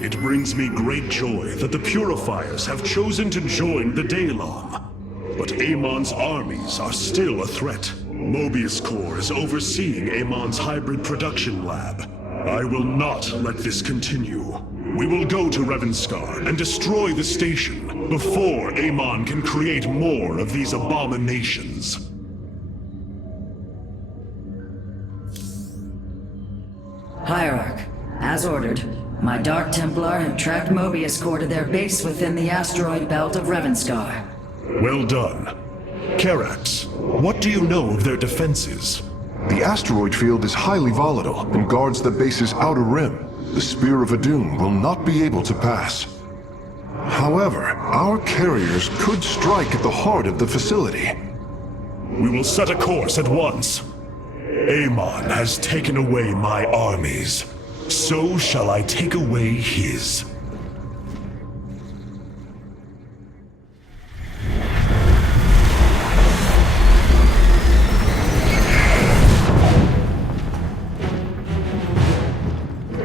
It brings me great joy that the Purifiers have chosen to join the Daylon. But Amon's armies are still a threat. Mobius Corps is overseeing Amon's hybrid production lab. I will not let this continue. We will go to Revcar and destroy the station before Amon can create more of these abominations. Hierarch, as ordered, my Dark Templar have tracked Mobius Corps to their base within the asteroid belt of Revcar. Well done. Karax, what do you know of their defenses? The asteroid field is highly volatile and guards the base's outer rim. The Spear of Adun will not be able to pass. However, our carriers could strike at the heart of the facility. We will set a course at once. Amon has taken away my armies. So shall I take away his.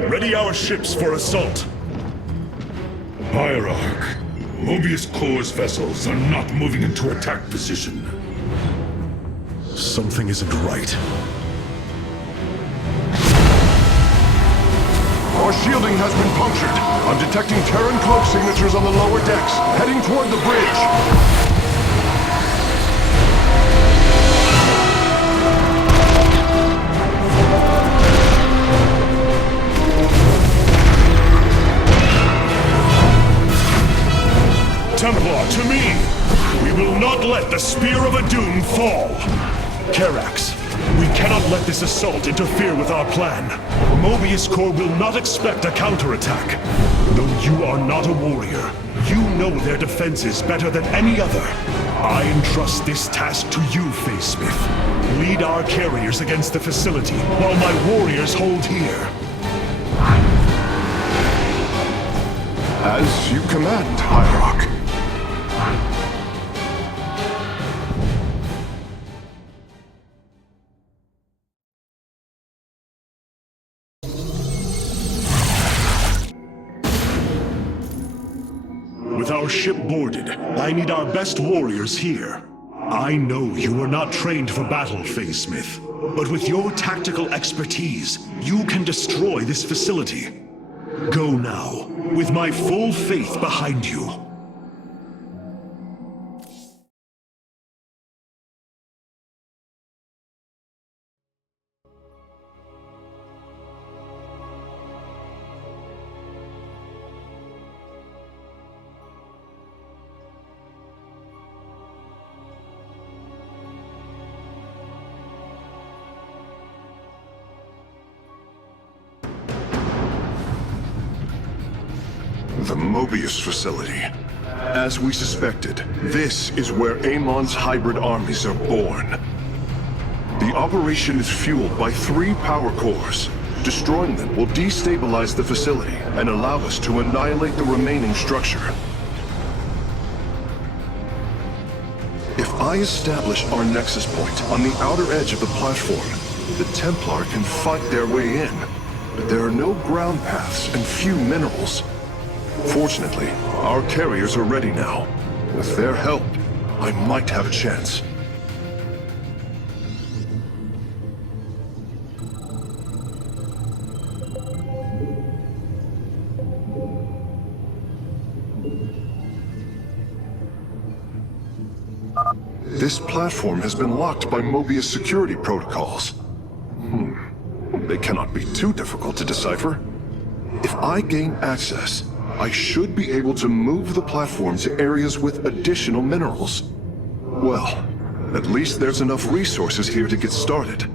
Ready our ships for assault. Hierarch, Mobius Corps' vessels are not moving into attack position. Something isn't right. Our shielding has been punctured. I'm detecting Terran cloak signatures on the lower decks, heading toward the bridge. Templar, to me! We will not let the Spear of Adun fall! Karax, we cannot let this assault interfere with our plan. Mobius Corps will not expect a counterattack. Though you are not a warrior, you know their defenses better than any other. I entrust this task to you, Facesmith. Lead our carriers against the facility, while my warriors hold here. As you command, Hierarch. With our ship boarded, I need our best warriors here. I know you are not trained for battle, Facesmith, but with your tactical expertise, you can destroy this facility. Go now, with my full faith behind you. The Mobius facility. As we suspected, this is where Amon's hybrid armies are born. The operation is fueled by 3 power cores. Destroying them will destabilize the facility and allow us to annihilate the remaining structure. If I establish our nexus point on the outer edge of the platform, the Templar can fight their way in. But there are no ground paths and few minerals. Fortunately, our carriers are ready now. With their help, I might have a chance. This platform has been locked by Mobius security protocols. They cannot be too difficult to decipher. If I gain access, I should be able to move the platform to areas with additional minerals. Well, at least there's enough resources here to get started.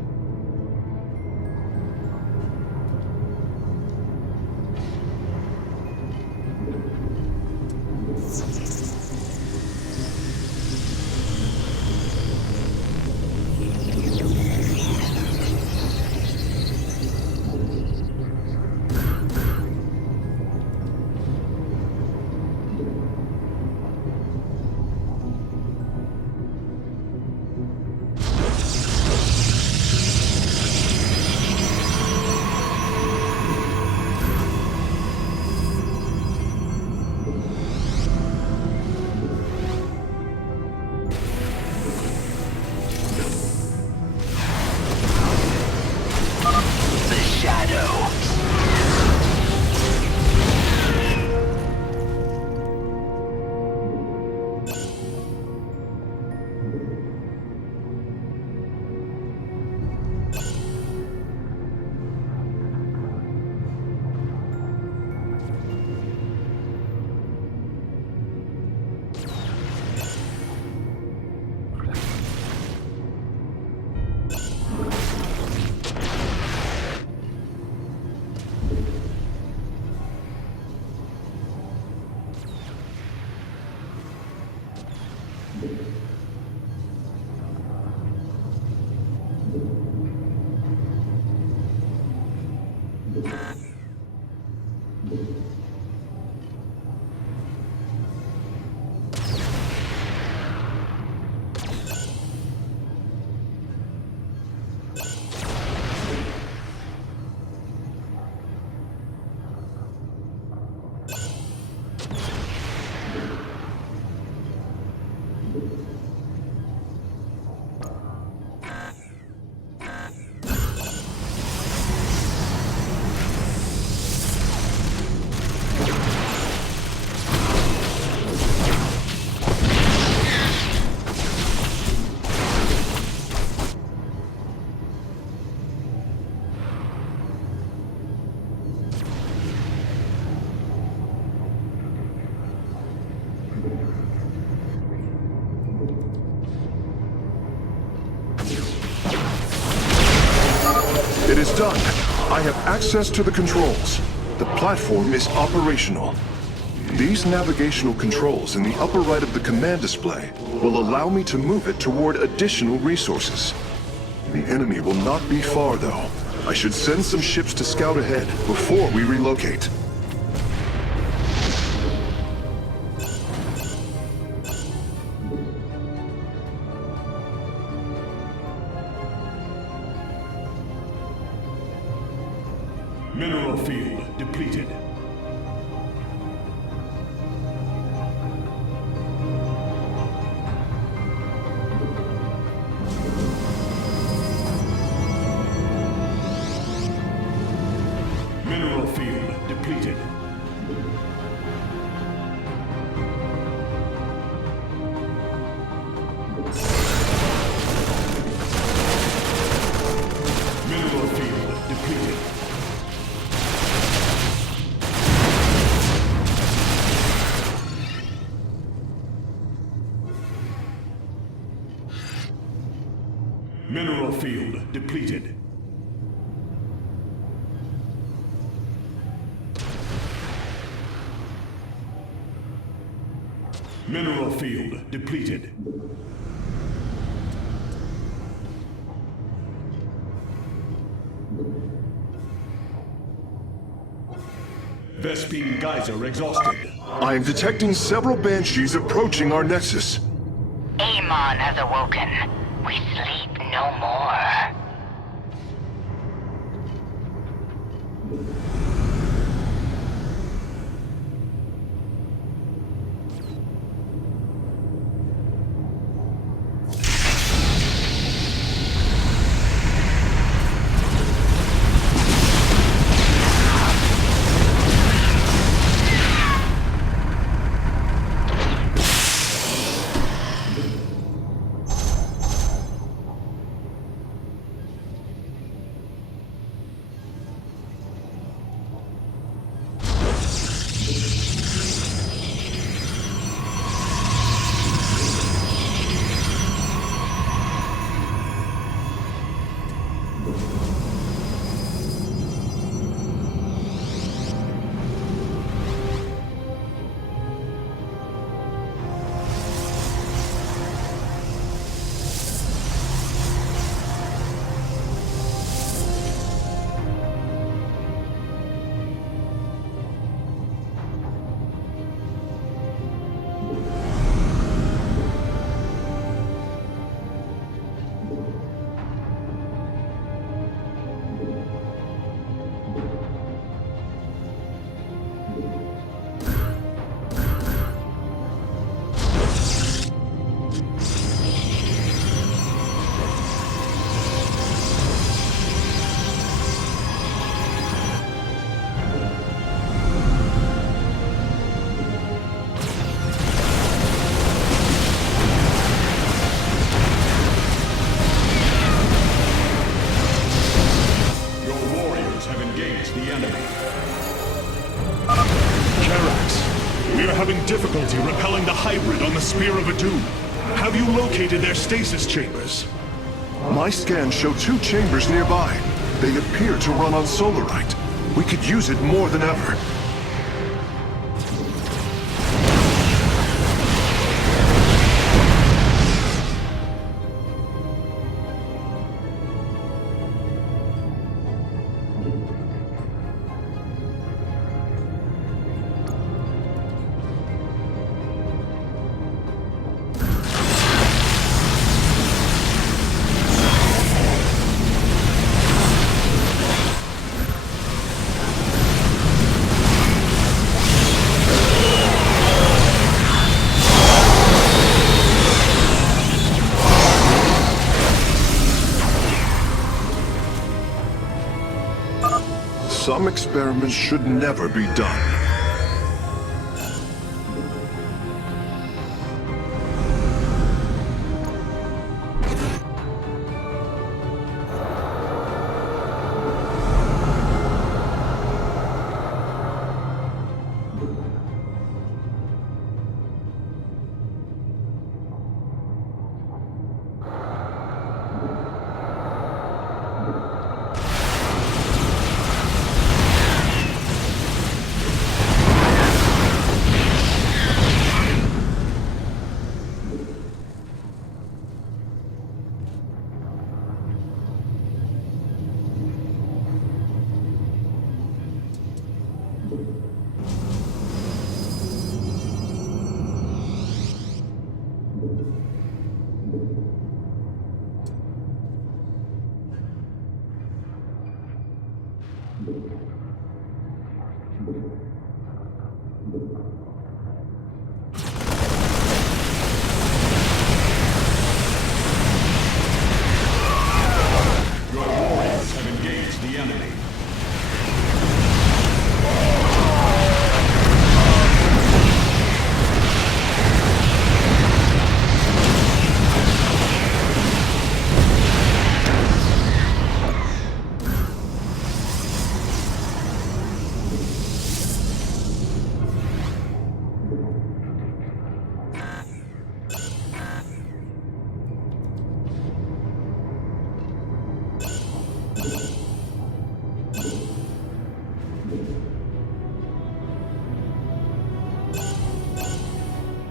It is done. I have access to the controls. The platform is operational. These navigational controls in the upper right of the command display will allow me to move it toward additional resources. The enemy will not be far, though. I should send some ships to scout ahead before we relocate. Mineral field depleted. Mineral field depleted. Mineral field depleted. Mineral field depleted. Mineral field depleted. Vespene geyser exhausted. I am detecting several banshees approaching our nexus. Amon has awoken. We sleep no more. Difficulty repelling the hybrid on the Spear of Adun. Have you located their stasis chambers? My scans show 2 chambers nearby. They appear to run on Solarite. We could use it more than ever. Some experiments should never be done.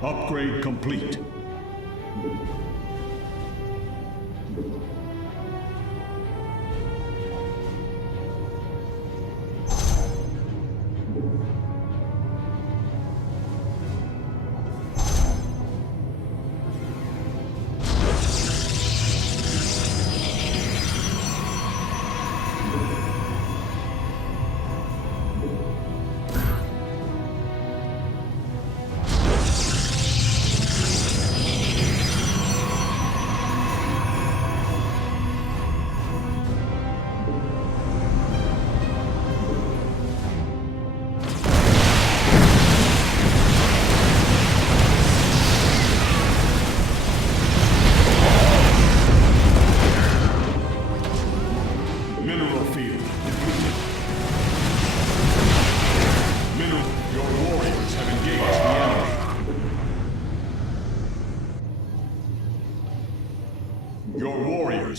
Upgrade complete.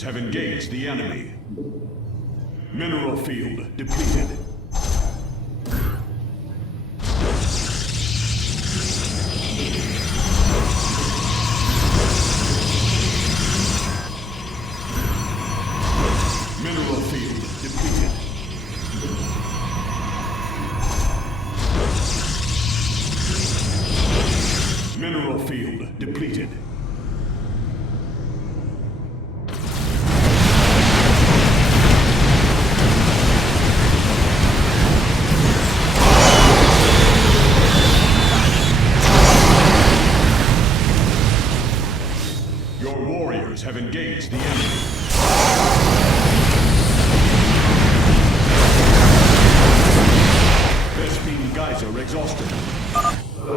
Have engaged the enemy. Mineral field depleted. Mineral field depleted. Mineral field depleted. Have engaged the enemy. Vespene geyser exhausted.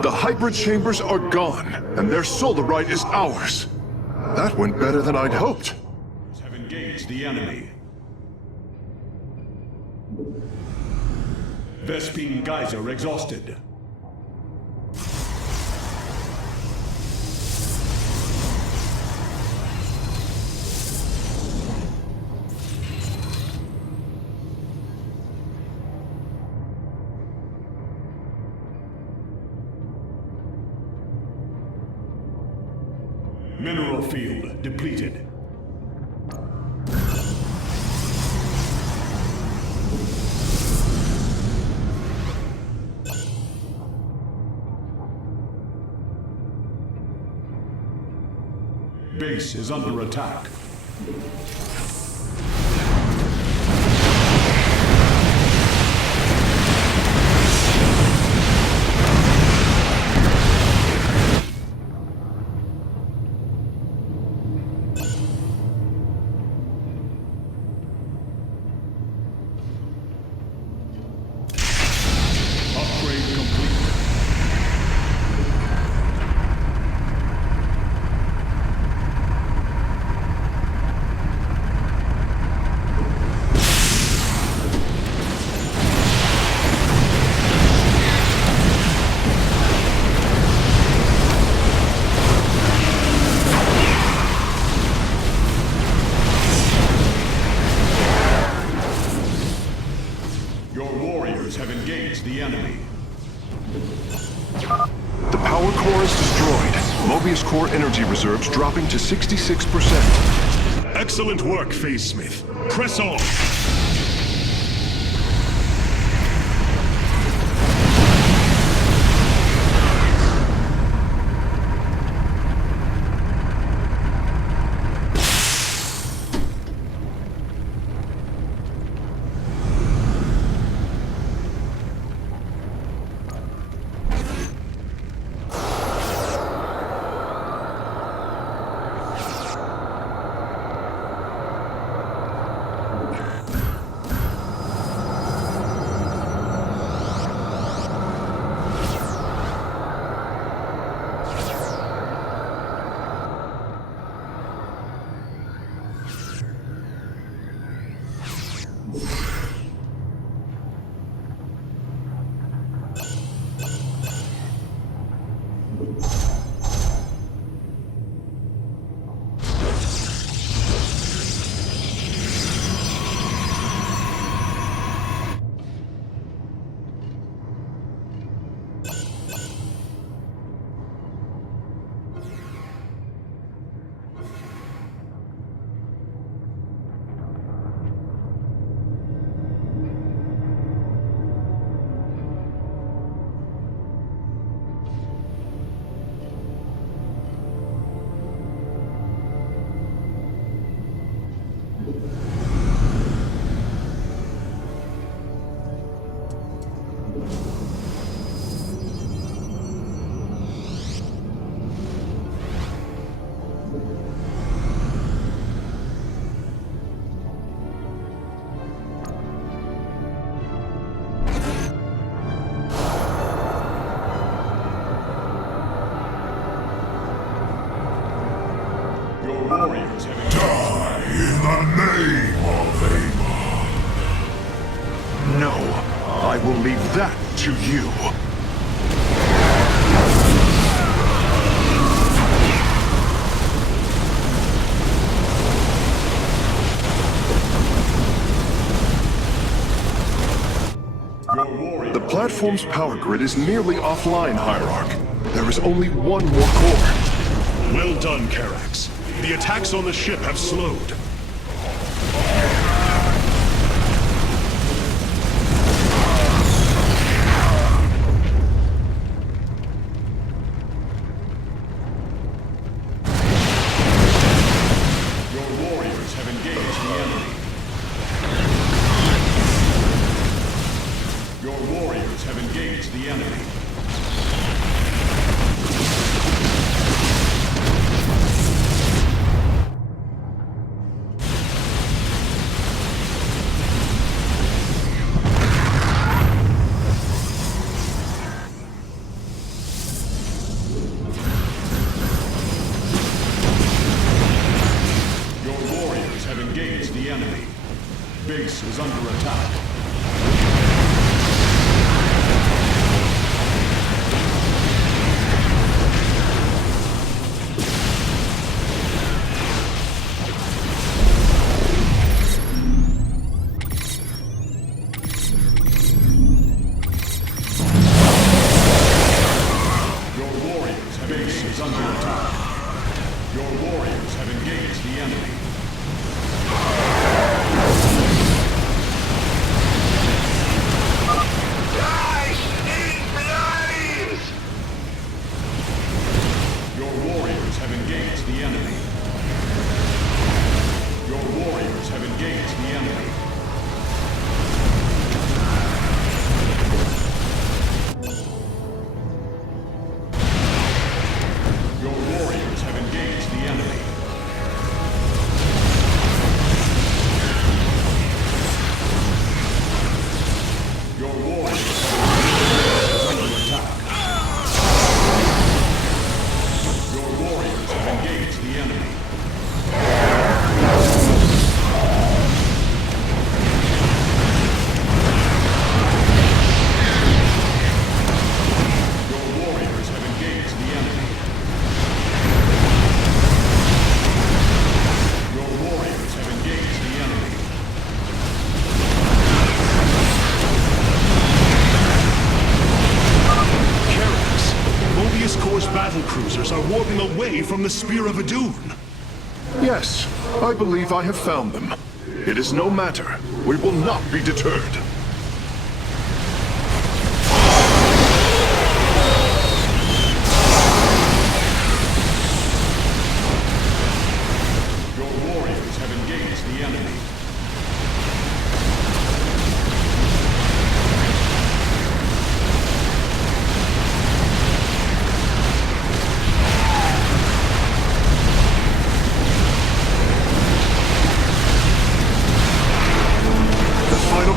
The hybrid chambers are gone, and their Solarite is ours. That went better than I'd hoped. Have engaged the enemy. Vespene geyser exhausted. Mineral field depleted. Base is under attack. destroyed. Mobius core energy reserves dropping to 66%. Excellent work, Phase Smith. Press on! No, I will leave that to you. The platform's power grid is nearly offline, Hierarch. There is only one more core. Well done, Karax. The attacks on the ship have slowed. Base is under attack. Your warriors have base is under attack. Your warriors have engaged the enemy. cruisers are warping away from the Spear of Adun. Yes, I believe I have found them. It is no matter. We will not be deterred. Your warriors have engaged the enemy.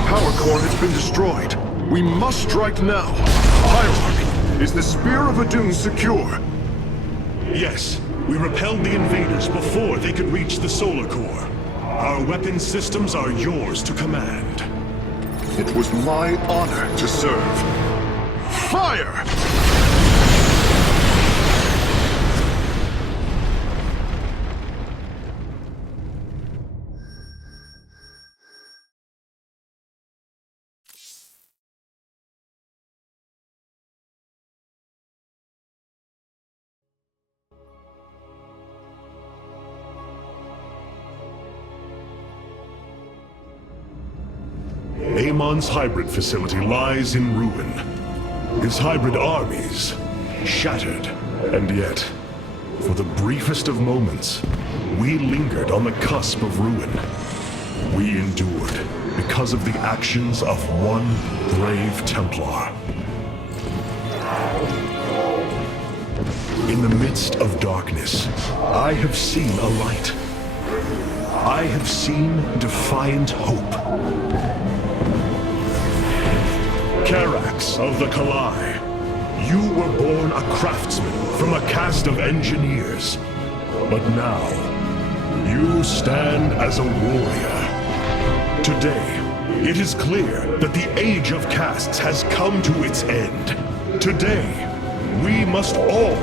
Power core has been destroyed. We must strike now. Hierarch, is the Spear of Adun secure? Yes, we repelled the invaders before they could reach the solar core. Our weapon systems are yours to command. It was my honor to serve. Fire! Amon's hybrid facility lies in ruin. His hybrid armies shattered. And yet, for the briefest of moments, we lingered on the cusp of ruin. We endured because of the actions of one brave Templar. In the midst of darkness, I have seen a light. I have seen defiant hope. Carax of the Kalai, you were born a craftsman from a caste of engineers. But now, you stand as a warrior. Today, it is clear that the age of castes has come to its end. Today, we must all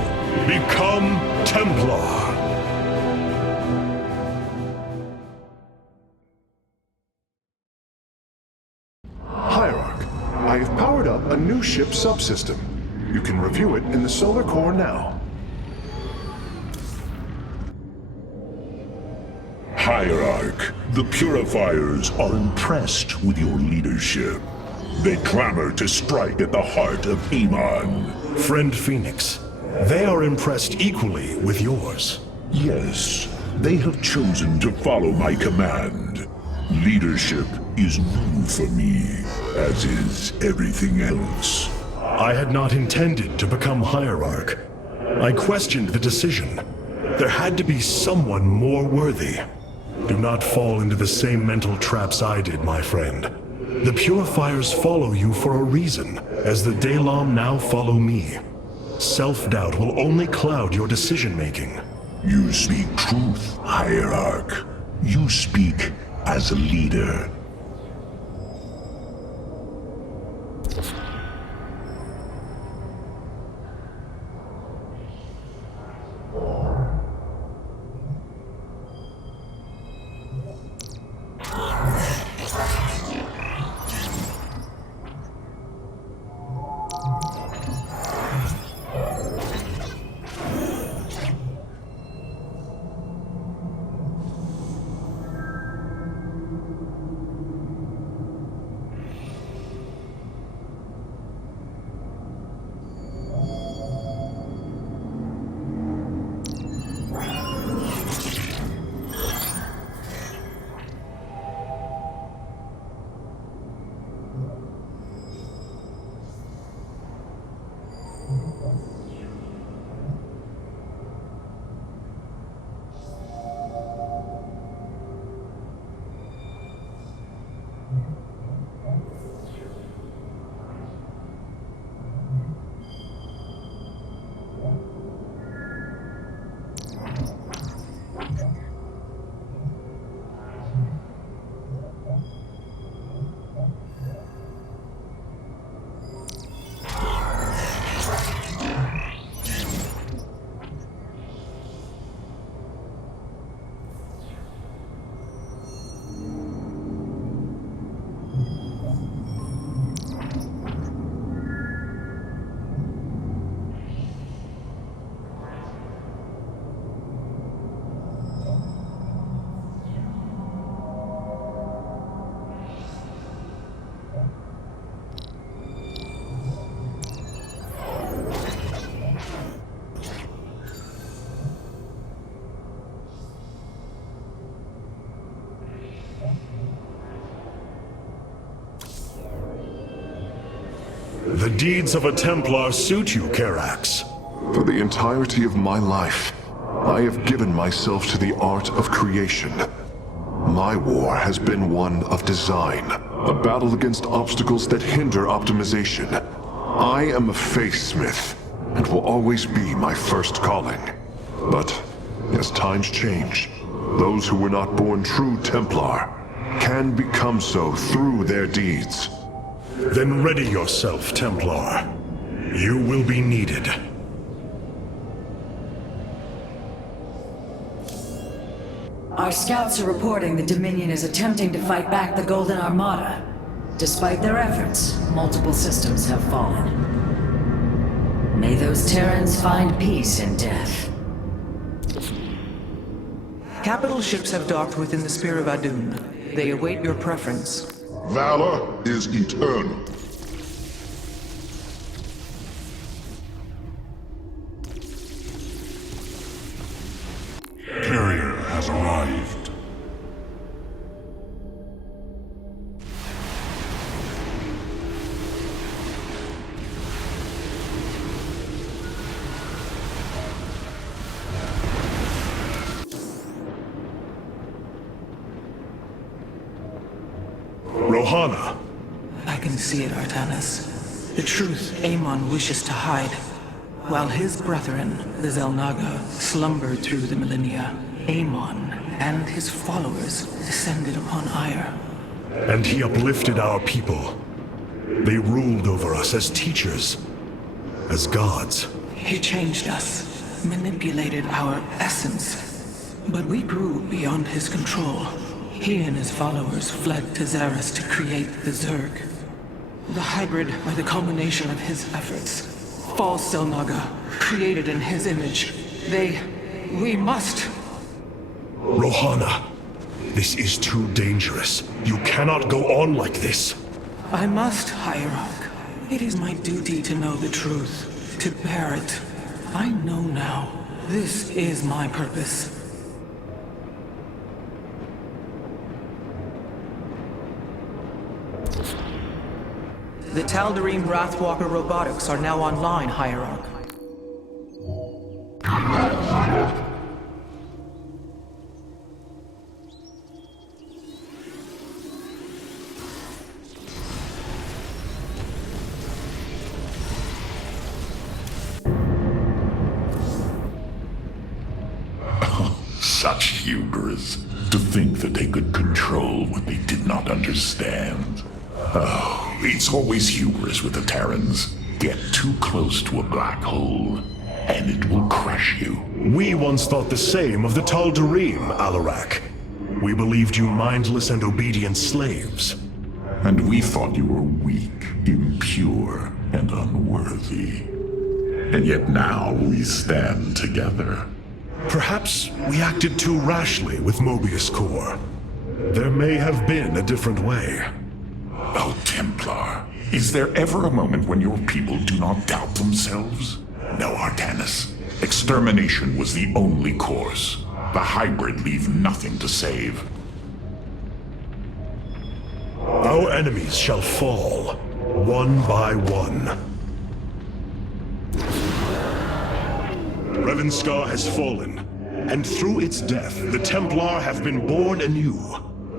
become Templar. I have powered up a new ship subsystem. You can review it in the solar core now. Hierarch, the Purifiers are impressed with your leadership. They clamor to strike at the heart of Amon. Friend Phoenix, they are impressed equally with yours. Yes, they have chosen to follow my command. Leadership is new for me, as is everything else. I had not intended to become Hierarch. I questioned the decision. There had to be someone more worthy. Do not fall into the same mental traps I did, my friend. The Purifiers follow you for a reason, as the Dalam now follow me. Self-doubt will only cloud your decision-making. You speak truth, Hierarch. You speak as a leader. The deeds of a Templar suit you, Karax. For the entirety of my life, I have given myself to the art of creation. My war has been one of design, a battle against obstacles that hinder optimization. I am a faithsmith, and will always be my first calling. But as times change, those who were not born true Templar can become so through their deeds. Then ready yourself, Templar. You will be needed. Our scouts are reporting the Dominion is attempting to fight back the Golden Armada. Despite their efforts, multiple systems have fallen. May those Terrans find peace in death. Capital ships have docked within the Spear of Adun. They await your preference. Valor is eternal. Carrier has arrived. Rohana. I can see it, Artanis. The truth Amon wishes to hide. While his brethren, the Xel'Naga, slumbered through the millennia, Amon and his followers descended upon Ire. And he uplifted our people. They ruled over us as teachers, as gods. He changed us, manipulated our essence. But we grew beyond his control. He and his followers fled to Xeris to create the Zerg. The hybrid are the culmination of his efforts. False Xel'Naga, created in his image. We must... Rohana, this is too dangerous. You cannot go on like this. I must, Hierarch. It is my duty to know the truth, to bear it. I know now. This is my purpose. The Tal'Darim Wrathwalker robotics are now online, Hierarch. Such hubris. To think that they could control what they did not understand. Oh, it's always hubris with the Terrans. Get too close to a black hole, and it will crush you. We once thought the same of the Tal'Darim, Alarak. We believed you mindless and obedient slaves. And we thought you were weak, impure, and unworthy. And yet now we stand together. Perhaps we acted too rashly with Mobius Core. There may have been a different way. Oh, Templar, is there ever a moment when your people do not doubt themselves? No, Artanis. Extermination was the only course. The hybrid leave nothing to save. Our enemies shall fall, one by one. Revcar has fallen, and through its death, the Templar have been born anew.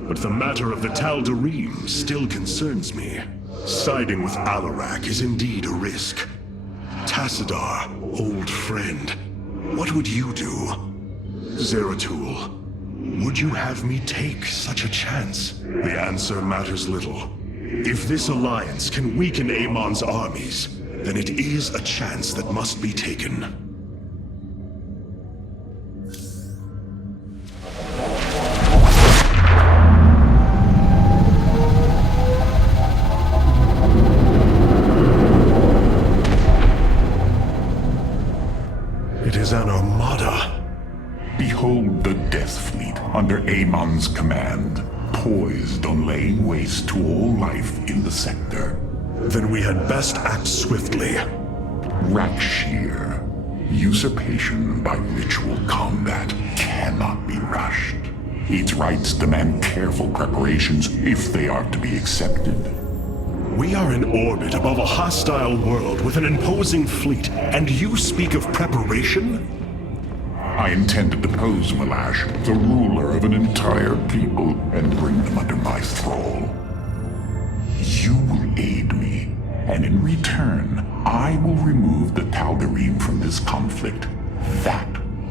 But the matter of the Tal'Darim still concerns me. Siding with Alarak is indeed a risk. Tassadar, old friend, what would you do? Zeratul, would you have me take such a chance? The answer matters little. If this alliance can weaken Amon's armies, then it is a chance that must be taken. An armada. Behold the Death Fleet under Amon's command, poised on laying waste to all life in the sector. Then we had best act swiftly. Rak'Shir. Usurpation by ritual combat cannot be rushed. Its rites demand careful preparations if they are to be accepted. We are in orbit above a hostile world with an imposing fleet, and you speak of preparation? I intend to depose Malash, the ruler of an entire people, and bring them under my thrall. You will aid me, and in return, I will remove the Tal'Darim from this conflict. That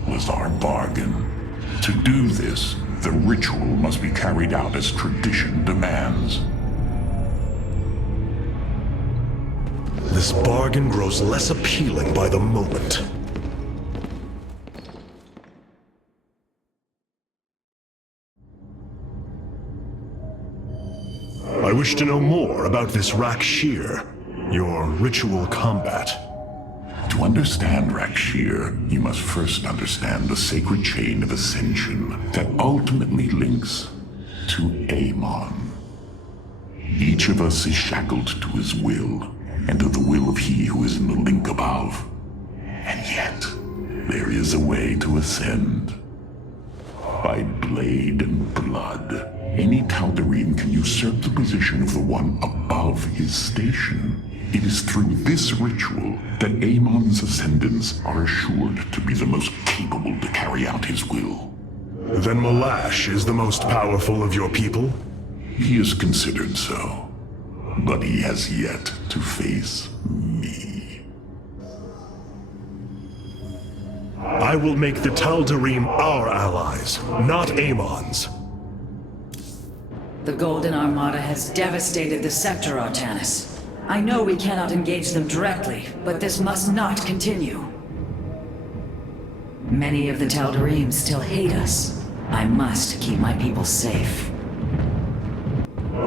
was our bargain. To do this, the ritual must be carried out as tradition demands. This bargain grows less appealing by the moment. I wish to know more about this Rak'Shir, your ritual combat. To understand Rak'Shir, you must first understand the sacred chain of ascension that ultimately links to Amon. Each of us is shackled to his will, and to the will of he who is in the link above. And yet, there is a way to ascend. By blade and blood, any Tal'Darim can usurp the position of the one above his station. It is through this ritual that Amon's ascendants are assured to be the most capable to carry out his will. Then Malash is the most powerful of your people? He is considered so, but he has yet to face me. I will make the Tal'Darim our allies, not Amon's. The Golden Armada has devastated the sector, Artanis. I know we cannot engage them directly, but this must not continue. Many of the Tal'Darim still hate us. I must keep my people safe.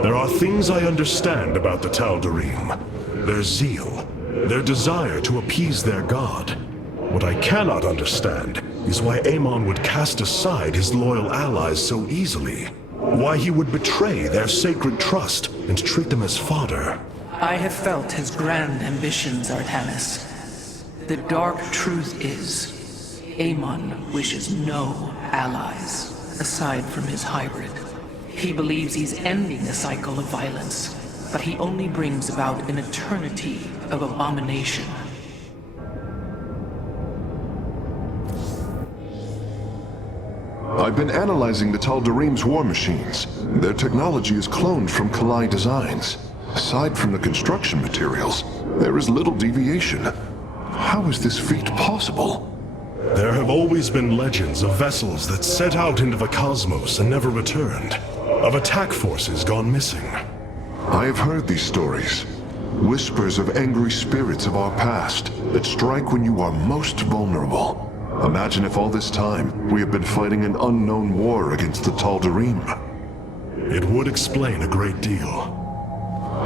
There are things I understand about the Tal'Darim. Their zeal, their desire to appease their god. What I cannot understand is why Amon would cast aside his loyal allies so easily. Why he would betray their sacred trust and treat them as fodder. I have felt his grand ambitions, Artanis. The dark truth is, Amon wishes no allies, aside from his hybrid. He believes he's ending a cycle of violence, but he only brings about an eternity of abomination. I've been analyzing the Tal'Darim's war machines. Their technology is cloned from Kalai designs. Aside from the construction materials, there is little deviation. How is this feat possible? There have always been legends of vessels that set out into the cosmos and never returned. Of attack forces gone missing. I have heard these stories. Whispers of angry spirits of our past that strike when you are most vulnerable. Imagine if all this time we have been fighting an unknown war against the Tal'Darim. It would explain a great deal.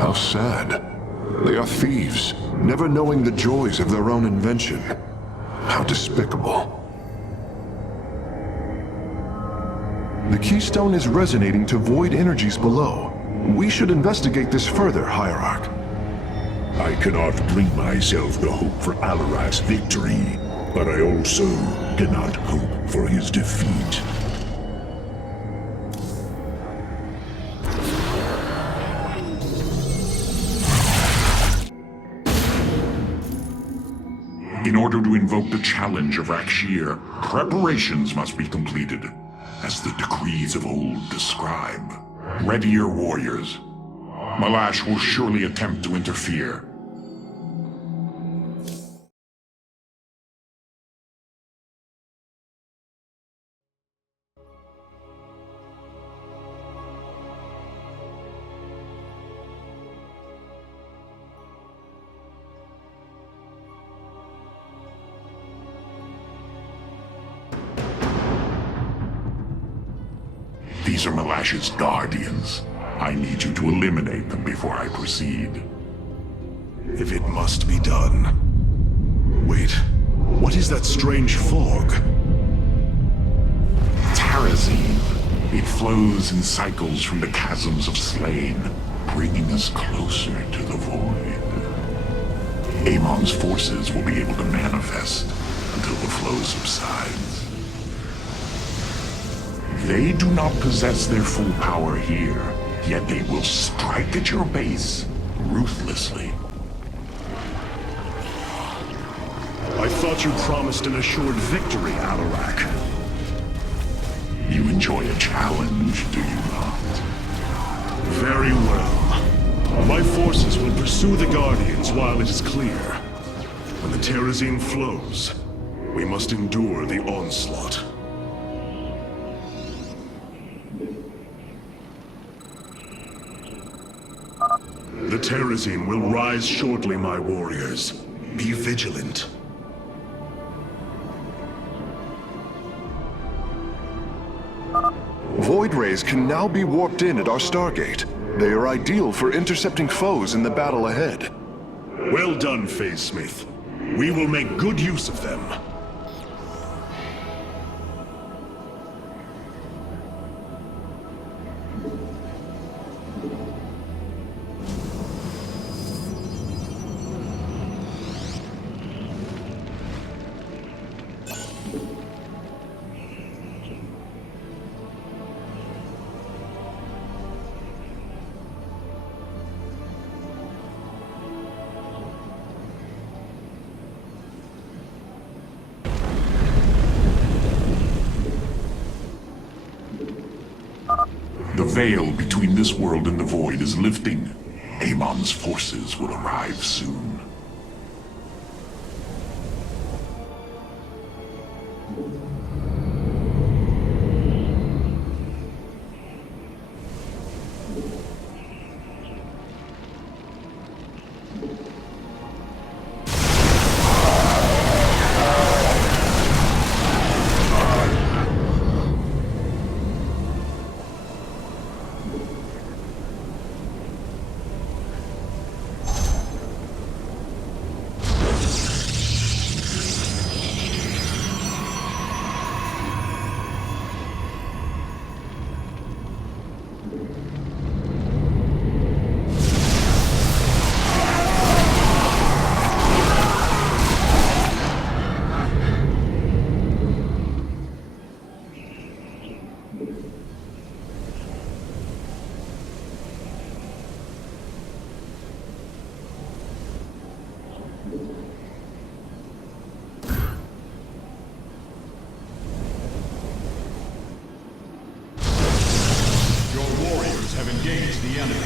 How sad. They are thieves, never knowing the joys of their own invention. How despicable. The keystone is resonating to void energies below. We should investigate this further, Hierarch. I cannot bring myself to hope for Alarak's victory, but I also cannot hope for his defeat. In order to invoke the challenge of Rak'Shir, preparations must be completed, as the decrees of old describe. Ready your warriors. Malash will surely attempt to interfere. These are Malash's guardians. I need you to eliminate them before I proceed. If it must be done. Wait, what is that strange fog? Terrazine. It flows in cycles from the chasms of slain, bringing us closer to the void. Amon's forces will be able to manifest until the flow subsides. They do not possess their full power here, yet they will strike at your base, ruthlessly. I thought you promised an assured victory, Alarak. You enjoy a challenge, do you not? Very well. My forces will pursue the Guardians while it is clear. When the Terrazine flows, we must endure the onslaught. The Terrazine will rise shortly, my warriors. Be vigilant. Void rays can now be warped in at our Stargate. They are ideal for intercepting foes in the battle ahead. Well done, Phase Smith. We will make good use of them. The veil between this world and the void is lifting. Amon's forces will arrive soon. Have engaged the enemy.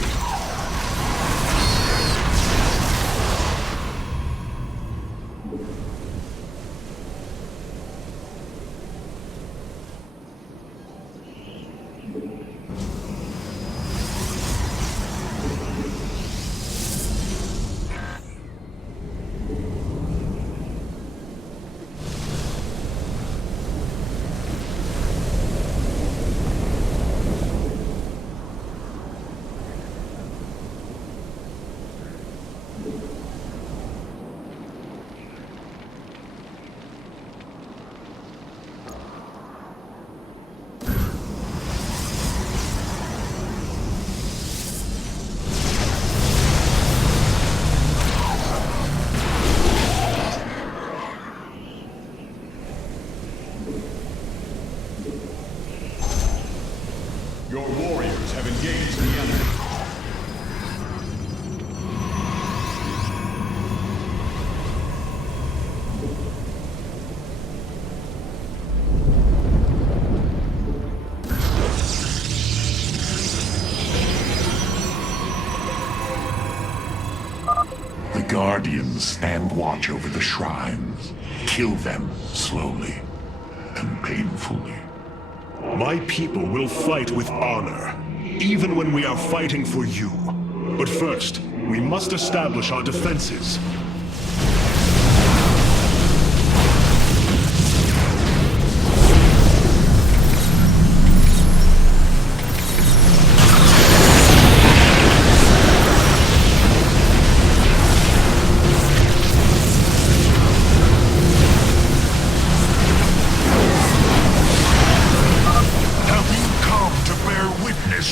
Your warriors have engaged the enemy. The Guardians stand watch over the shrines. Kill them slowly and painfully. My people will fight with honor, even when we are fighting for you. But first, we must establish our defenses.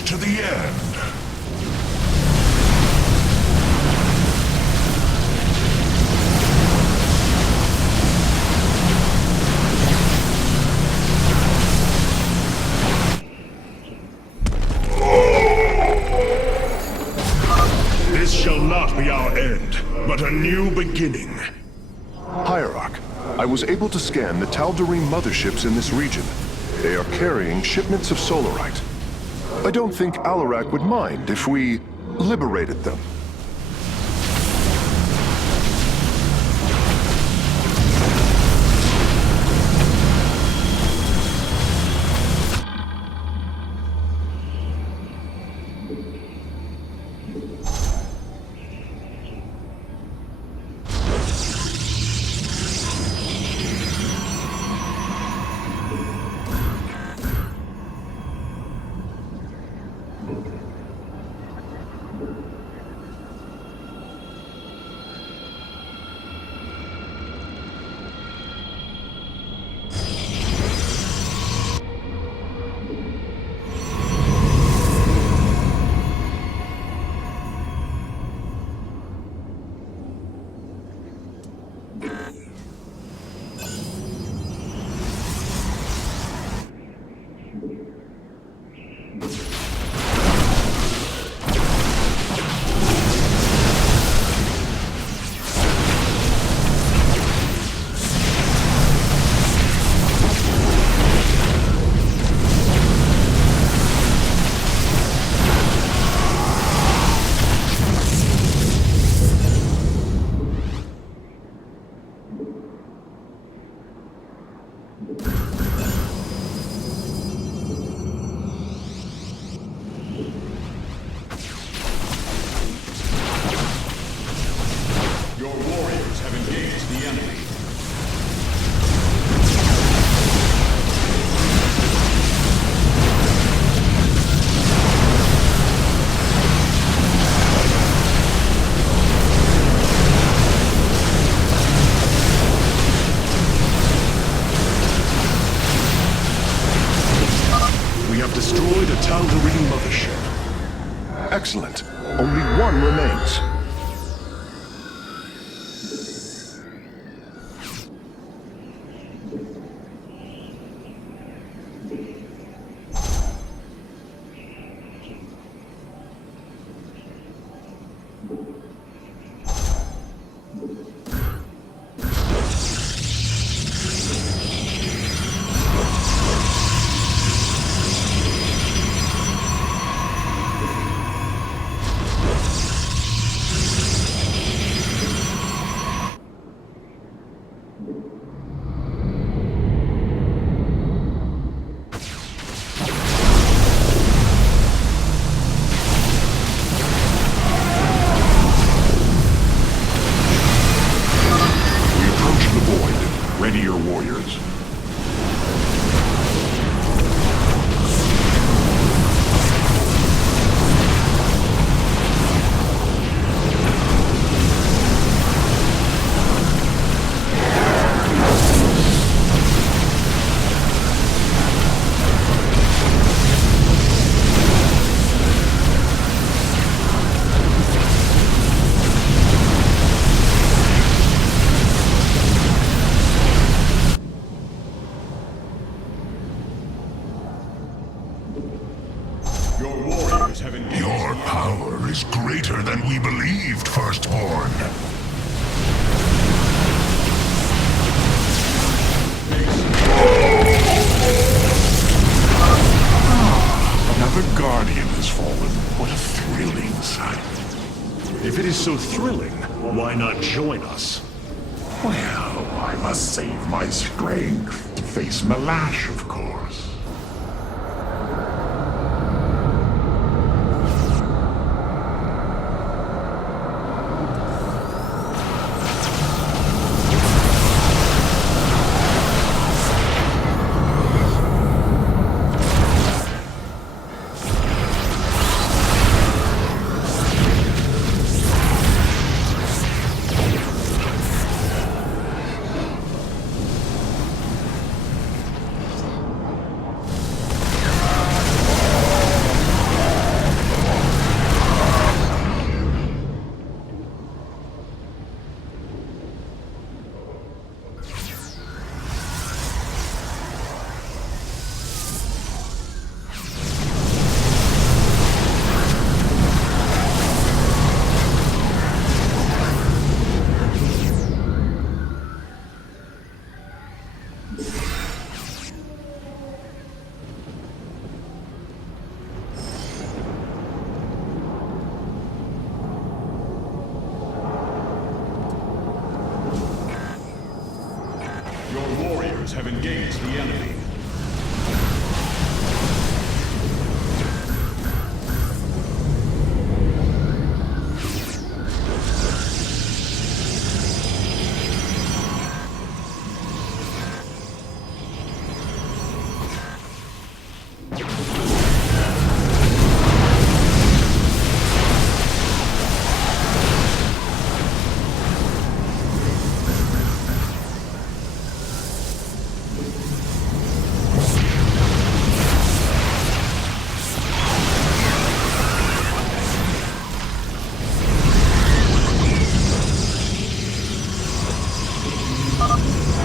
To the end. new beginning. Hierarch, I was able to scan the Tal'Darim motherships in this region. They are carrying shipments of Solarite. I don't think Alarak would mind if we liberated them. Destroyed a Tal'Darim mothership. Excellent. Only one remains. Ready your warriors. Your power is greater than we believed, Firstborn. Another Guardian has fallen. What a thrilling sight. If it is so thrilling, why not join us? Well, I must save my strength to face Malash, of course. engaged the enemy.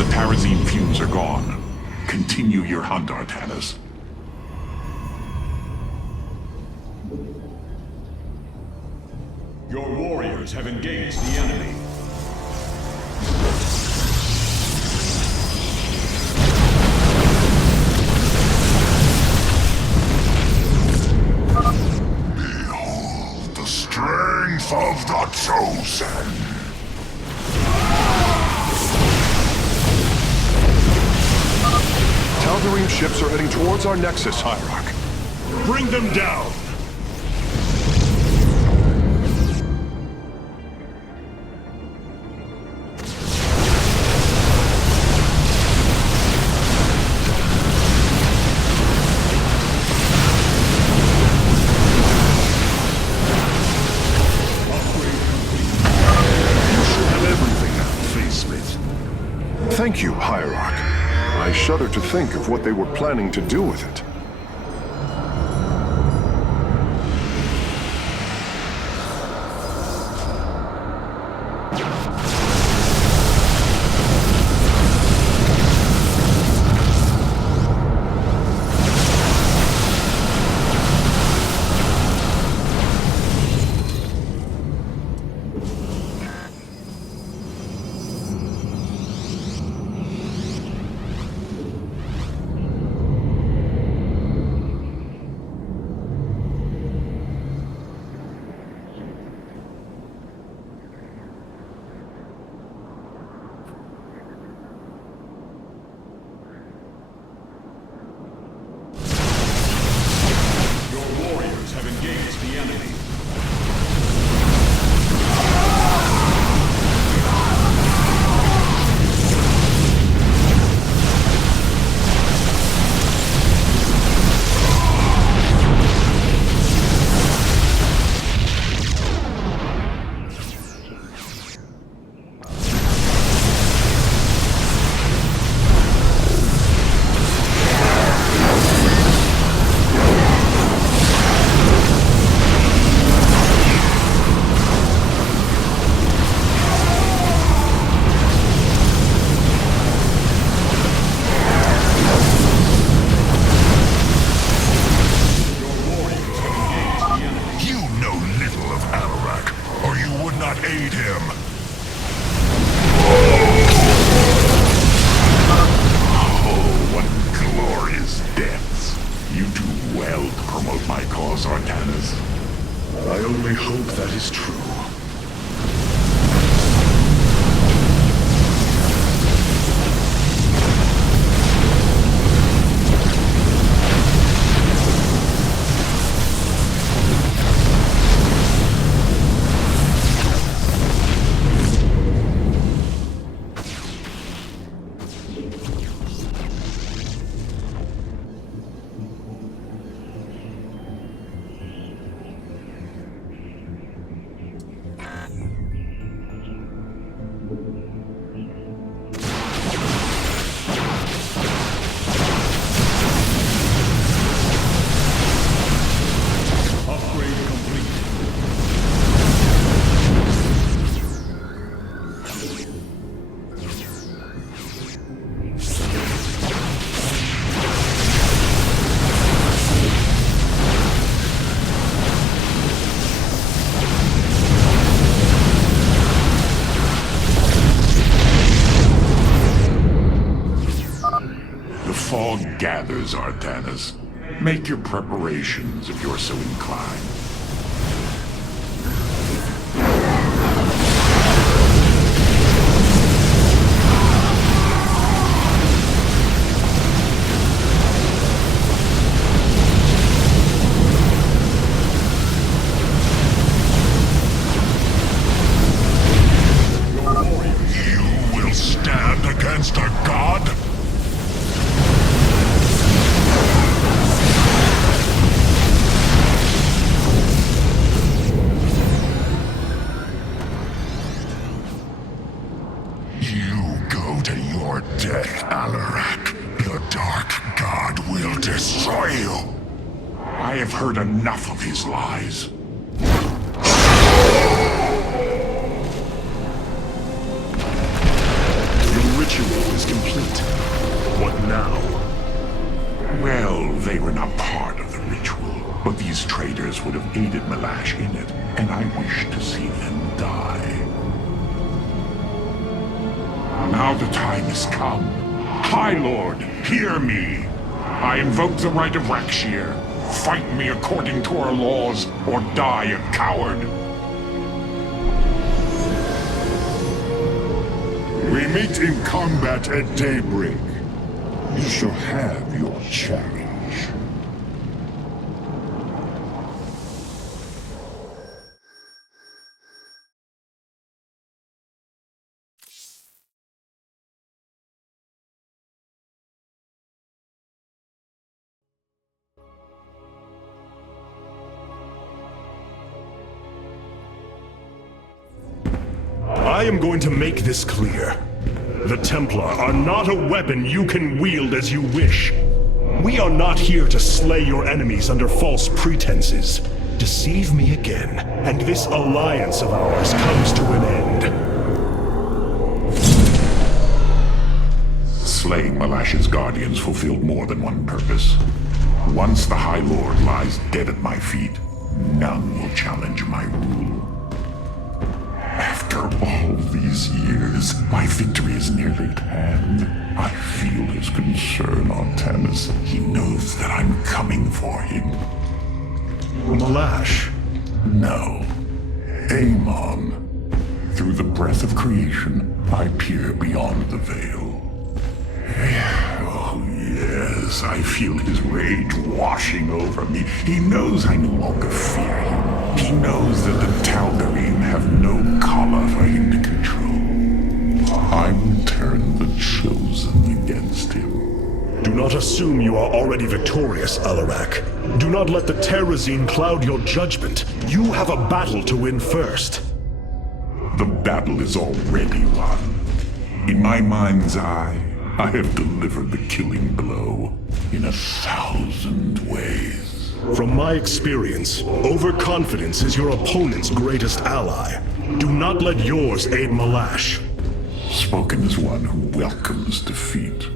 Terrazine fumes are gone. Continue your hunt, Artanis. Your warriors have engaged the enemy. Behold the strength of the Chosen! Tal'Darim ships are heading towards our nexus, Alarak. Bring them down! You should have everything now, Facemate. Thank you, Hierarch. I shudder to think of what they were planning to do with it. I only hope that is true. Gathers, Artanis. Make your preparations if you're so inclined. to destroy you. I have heard enough of his lies. The ritual is complete. What now? Well, they were not part of the ritual, but these traitors would have aided Malash in it, and I wish to see them die. Now the time has come. High Lord, hear me! I invoke the right of Rak'Shir. Fight me according to our laws, or die a coward. We meet in combat at daybreak. You shall have your challenge. I am going to make this clear. The Templar are not a weapon you can wield as you wish. We are not here to slay your enemies under false pretenses. Deceive me again, and this alliance of ours comes to an end. Slaying Malash's guardians fulfilled more than one purpose. Once the High Lord lies dead at my feet, none will challenge my rule. After all these years, my victory is nearly at hand. I feel his concern, Artanis. He knows that I'm coming for him. Malash? No. Amon. Through the breath of creation, I peer beyond the veil. Oh, yes, I feel his rage washing over me. He knows I no longer fear him. He knows that the Tal'Darim have no collar for him to control. I will turn the Chosen against him. Do not assume you are already victorious, Alarak. Do not let the Terrazine cloud your judgment. You have a battle to win first. The battle is already won. In my mind's eye, I have delivered the killing blow in 1,000 ways. From my experience, overconfidence is your opponent's greatest ally. Do not let yours aid Malash. Spoken as one who welcomes defeat.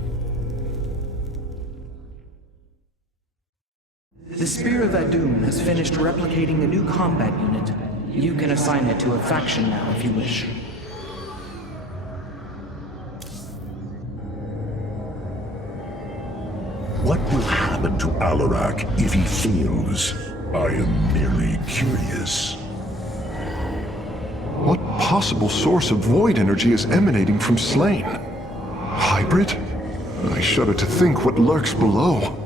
The Spear of Adum has finished replicating a new combat unit. You can assign it to a faction now if you wish. What will happen to Alarak if he fails? I am merely curious. What possible source of void energy is emanating from Slain? Hybrid? I shudder to think what lurks below.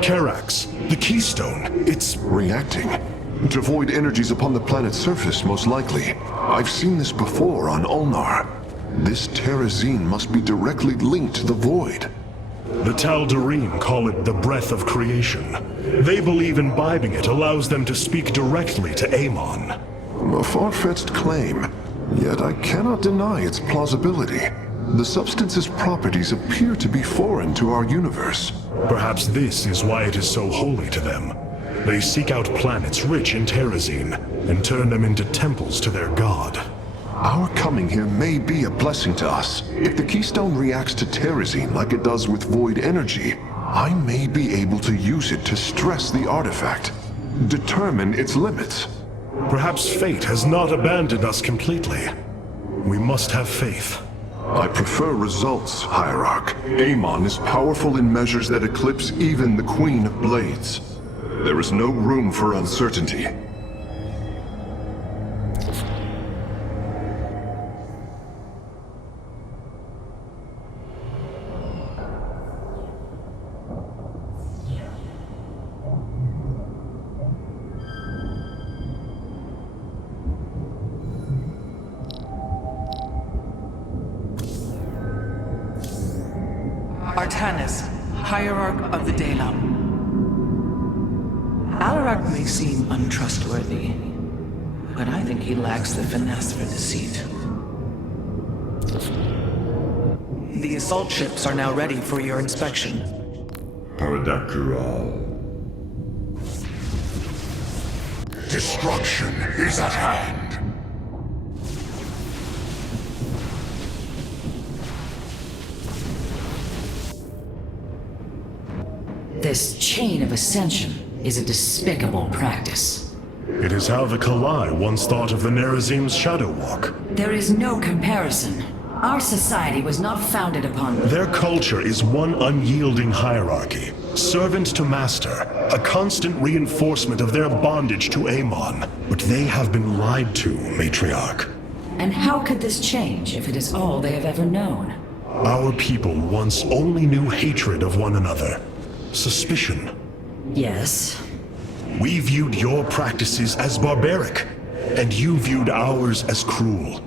Karax, the Keystone, it's Reacting to void energies upon the planet's surface, most likely. I've seen this before on Ulnar. This Terrazine must be directly linked to the void. The Tal'Darim call it the breath of creation. They believe imbibing it allows them to speak directly to Amon. A far-fetched claim, yet I cannot deny its plausibility. The substance's properties appear to be foreign to our universe. Perhaps this is why it is so holy to them. They seek out planets rich in Terrazine and turn them into temples to their god. Our coming here may be a blessing to us. If the Keystone reacts to Terrazine like it does with void energy, I may be able to use it to stress the artifact, determine its limits. Perhaps fate has not abandoned us completely. We must have faith. I prefer results, Hierarch. Amon is powerful in measures that eclipse even the Queen of Blades. There is no room for uncertainty. Artanis, Hierarch of the Dalam. Alarak may seem untrustworthy, but I think he lacks the finesse for deceit. The assault ships are now ready for your inspection. Paradakral. Destruction is at hand. This chain of ascension is a despicable practice. It is how the Kalai once thought of the Nerazim's Shadow Walk. There is no comparison. Our society was not founded upon... Their culture is one unyielding hierarchy, servant to master, a constant reinforcement of their bondage to Amon. But they have been lied to, Matriarch. And how could this change if it is all they have ever known? Our people once only knew hatred of one another. Suspicion. Yes. We viewed your practices as barbaric, and you viewed ours as cruel.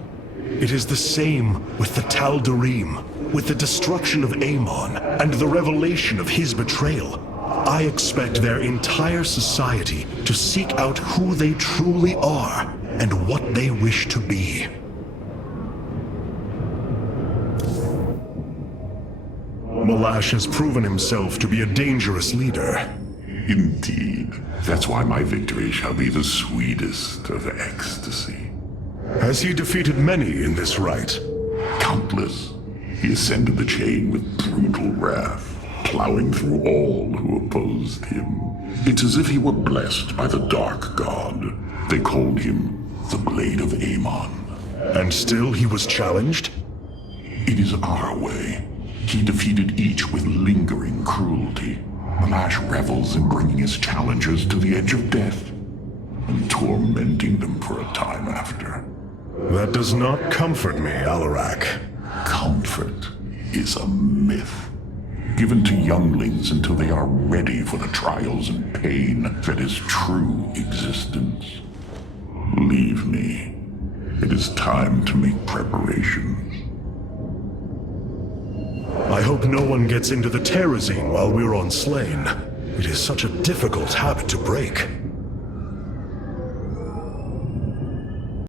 It is the same with the Tal'Darim, with the destruction of Amon, and the revelation of his betrayal. I expect their entire society to seek out who they truly are, and what they wish to be. Malash has proven himself to be a dangerous leader. Indeed. That's why my victory shall be the sweetest of ecstasy. Has he defeated many in this rite? Countless. He ascended the chain with brutal wrath, plowing through all who opposed him. It's as if he were blessed by the Dark God. They called him the Blade of Amon. And still he was challenged? It is our way. He defeated each with lingering cruelty. Malash revels in bringing his challengers to the edge of death, and tormenting them for a time after. That does not comfort me, Alarak. Comfort is a myth, given to younglings until they are ready for the trials and pain that is true existence. Leave me. It is time to make preparations. I hope no one gets into the Terrazine while we're on Slain. It is such a difficult habit to break.